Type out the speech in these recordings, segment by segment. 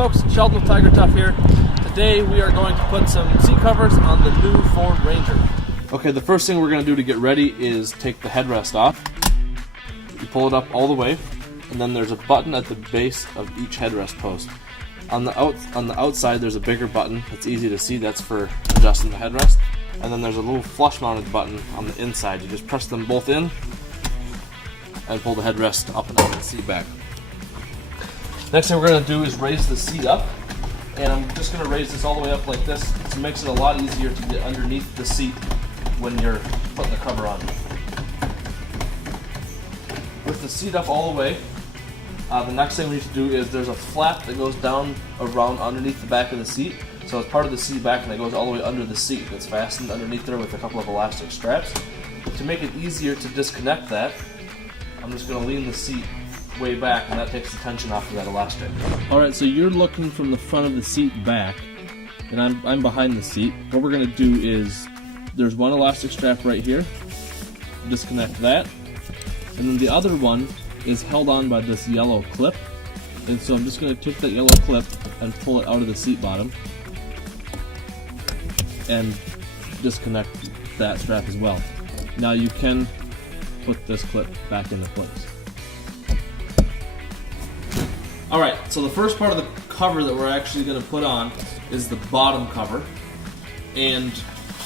folks, Sheldon with TigerTough here. Today we are going to put some seat covers on the new Ford Ranger. Okay, the first thing we're going to do to get ready is take the headrest off. You pull it up all the way, and then there's a button at the base of each headrest post. On the outside there's a bigger button. It's easy to see, that's for adjusting the headrest. And then there's a little flush mounted button on the inside. You just press them both in and pull the headrest up and down the seat back. Next thing we're going to do is raise the seat up, and I'm just going to raise this all the way up like this. It makes it a lot easier to get underneath the seat when you're putting the cover on. With the seat up all the way, the next thing we need to do is there's a flap that goes down around underneath the back of the seat. So it's part of the seat back and it goes all the way under the seat. It's fastened underneath there with a couple of elastic straps. To make it easier to disconnect that, I'm just going to lean the seat way back, and that takes the tension off of that elastic. Alright, so you're looking from the front of the seat back, and I'm behind the seat. What we're going to do is, there's one elastic strap right here, disconnect that, and then the other one is held on by this yellow clip, and so I'm just going to take that yellow clip and pull it out of the seat bottom, and disconnect that strap as well. Now you can put this clip back into place. Alright, so the first part of the cover that we're actually going to put on is the bottom cover. And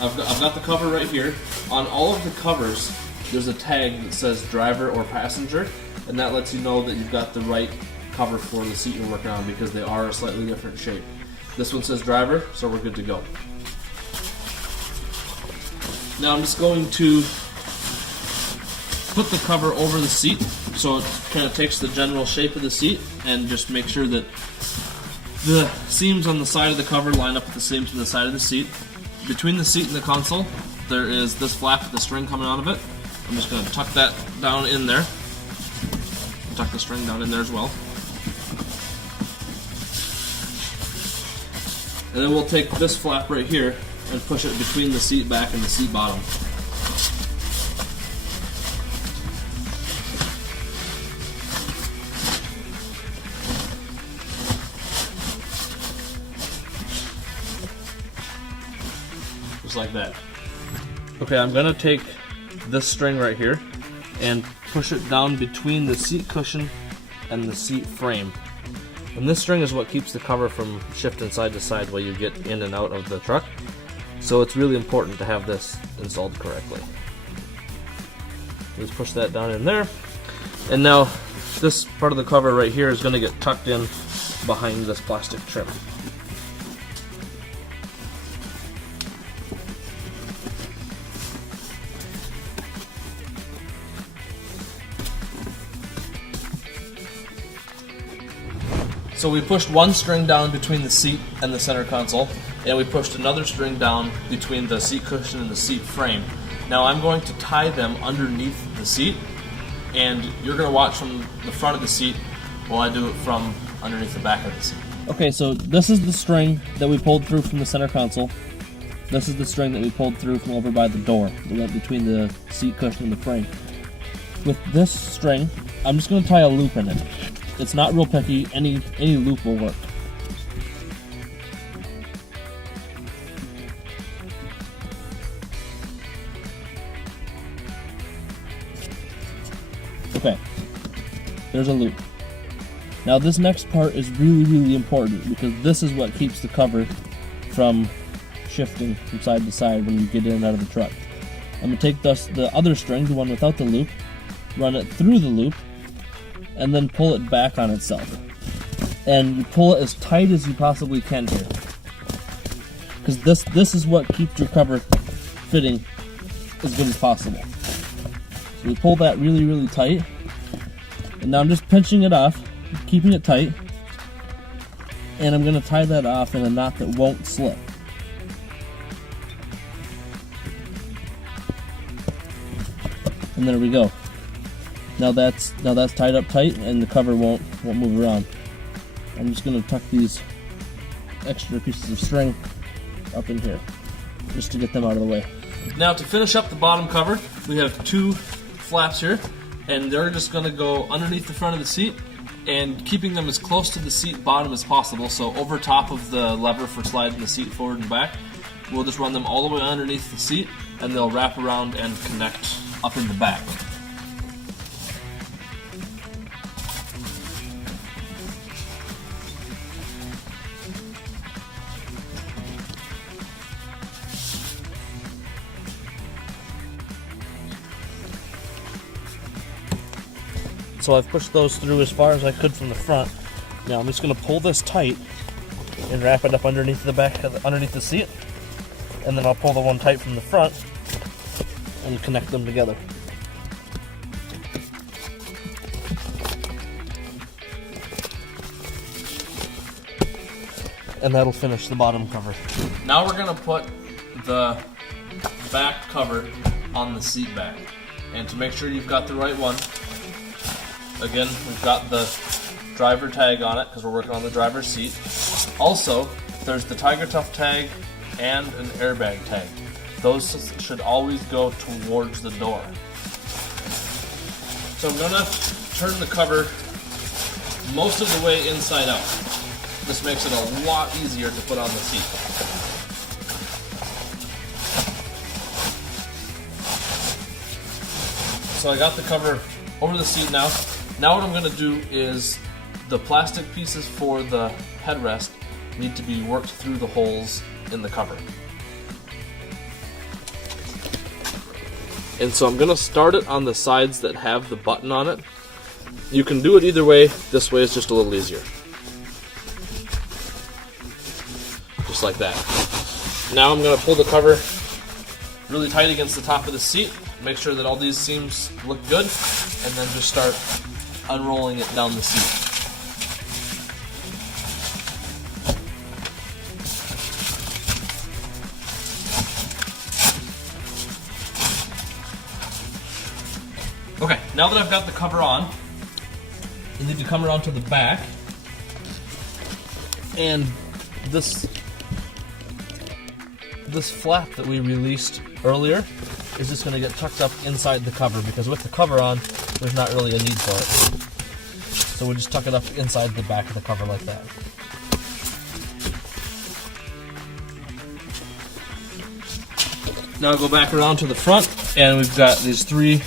I've got the cover right here. On all of the covers, there's a tag that says driver or passenger, and that lets you know that you've got the right cover for the seat you're working on, because they are a slightly different shape. This one says driver, so we're good to go. Now I'm just going to put the cover over the seat so it kind of takes the general shape of the seat, and just make sure that the seams on the side of the cover line up with the seams on the side of the seat. Between the seat and the console, there is this flap with the string coming out of it. I'm just going to tuck that down in there. Tuck the string down in there as well. And then we'll take this flap right here and push it between the seat back and the seat bottom. Just like that. Okay, I'm going to take this string right here and push it down between the seat cushion and the seat frame. And this string is what keeps the cover from shifting side to side while you get in and out of the truck. So it's really important to have this installed correctly. Just push that down in there. And now this part of the cover right here is going to get tucked in behind this plastic trim. So we pushed one string down between the seat and the center console, and we pushed another string down between the seat cushion and the seat frame. Now I'm going to tie them underneath the seat, and you're going to watch from the front of the seat while I do it from underneath the back of the seat. Okay, so this is the string that we pulled through from the center console. This is the string that we pulled through from over by the door, that went between the seat cushion and the frame. With this string, I'm just going to tie a loop in it. It's not real picky, any loop will work. Okay, there's a loop. Now this next part is really important, because this is what keeps the cover from shifting from side to side when you get in and out of the truck. I'm going to take the other string, the one without the loop, run it through the loop, and then pull it back on itself. And you pull it as tight as you possibly can here, because this is what keeps your cover fitting as good as possible. So we pull that really tight, and now I'm just pinching it off, keeping it tight, and I'm going to tie that off in a knot that won't slip. And there we go. Now that's tied up tight, and the cover won't move around. I'm just going to tuck these extra pieces of string up in here, just to get them out of the way. Now to finish up the bottom cover, we have two flaps here, and they're just going to go underneath the front of the seat and keeping them as close to the seat bottom as possible, so over top of the lever for sliding the seat forward and back. We'll just run them all the way underneath the seat, and they'll wrap around and connect up in the back. So I've pushed those through as far as I could from the front. Now I'm just going to pull this tight and wrap it up underneath the back, underneath the seat, and then I'll pull the one tight from the front and connect them together. And that'll finish the bottom cover. Now we're going to put the back cover on the seat back, and to make sure you've got the right one, again, we've got the driver tag on it because we're working on the driver's seat. Also, there's the TigerTough tag and an airbag tag. Those should always go towards the door. So I'm going to turn the cover most of the way inside out. This makes it a lot easier to put on the seat. So I got the cover over the seat now. Now what I'm going to do is the plastic pieces for the headrest need to be worked through the holes in the cover. And so I'm going to start it on the sides that have the button on it. You can do it either way. This way is just a little easier. Just like that. Now I'm going to pull the cover really tight against the top of the seat. Make sure that all these seams look good, and then just start unrolling it down the seat. Okay, now that I've got the cover on, you need to come around to the back, and this flap that we released earlier is just going to get tucked up inside the cover, because with the cover on, there's not really a need for it. So we'll just tuck it up inside the back of the cover like that. Now I'll go back around to the front, and we've got these three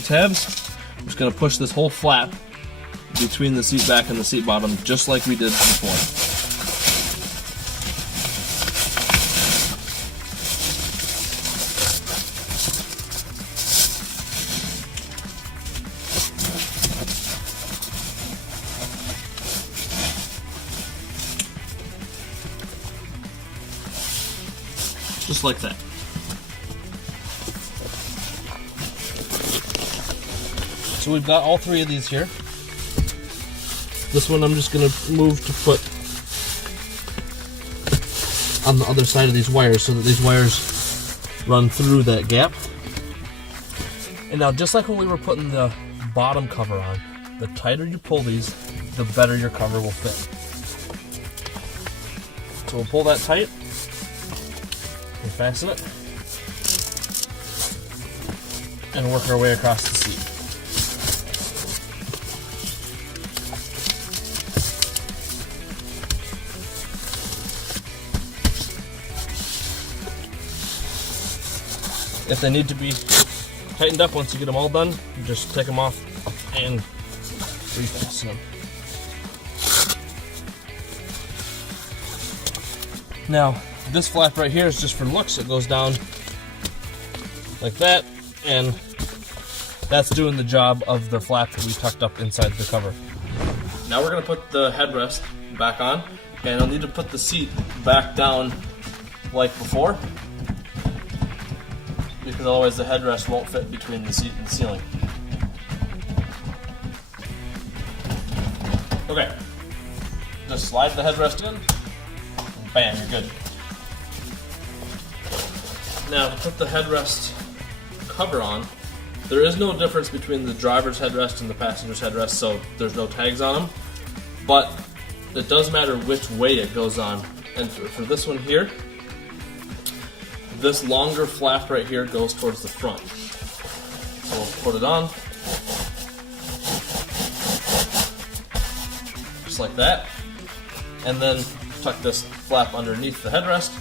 tabs. I'm just going to push this whole flap between the seat back and the seat bottom, just like we did before. Just like that. So we've got all three of these here. This one I'm just going to move to put on the other side of these wires so that these wires run through that gap. And now, just like when we were putting the bottom cover on, the tighter you pull these, the better your cover will fit. So we'll pull that tight. And fasten it, and work our way across the seat. If they need to be tightened up once you get them all done, you just take them off and refasten them. Now, this flap right here is just for looks. It goes down like that, and that's doing the job of the flap that we tucked up inside the cover. Now we're going to put the headrest back on, and I'll need to put the seat back down like before, because otherwise the headrest won't fit between the seat and the ceiling. Okay, just slide the headrest in, and bam, you're good. Now, to put the headrest cover on, there is no difference between the driver's headrest and the passenger's headrest, so there's no tags on them. But it does matter which way it goes on. And for this one here, this longer flap right here goes towards the front. So we'll put it on. just like that. And then tuck this flap underneath the headrest,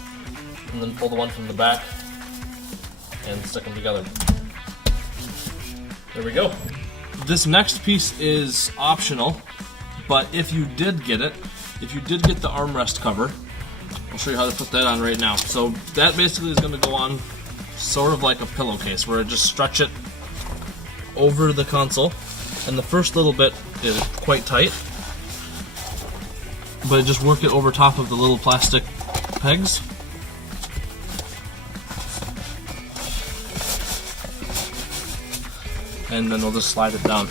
and then pull the one from the back and stick them together. There we go. This next piece is optional, but if you did get it, if you did get the armrest cover, I'll show you how to put that on right now. So that basically is going to go on sort of like a pillowcase, where I just stretch it over the console, and the first little bit is quite tight, but I just work it over top of the little plastic pegs. And then we'll just slide it down.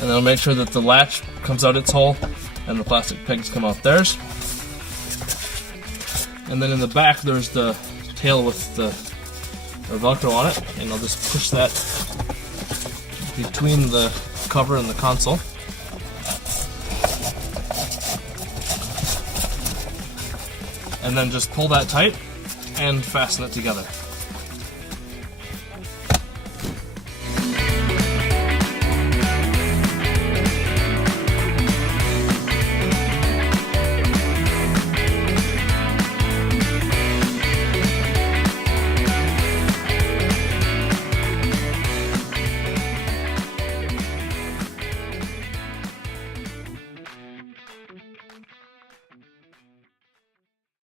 And then I'll make sure that the latch comes out its hole and the plastic pegs come out theirs. And then in the back there's the tail with the Velcro on it, and I'll just push that between the cover and the console. And then just pull that tight and fasten it together.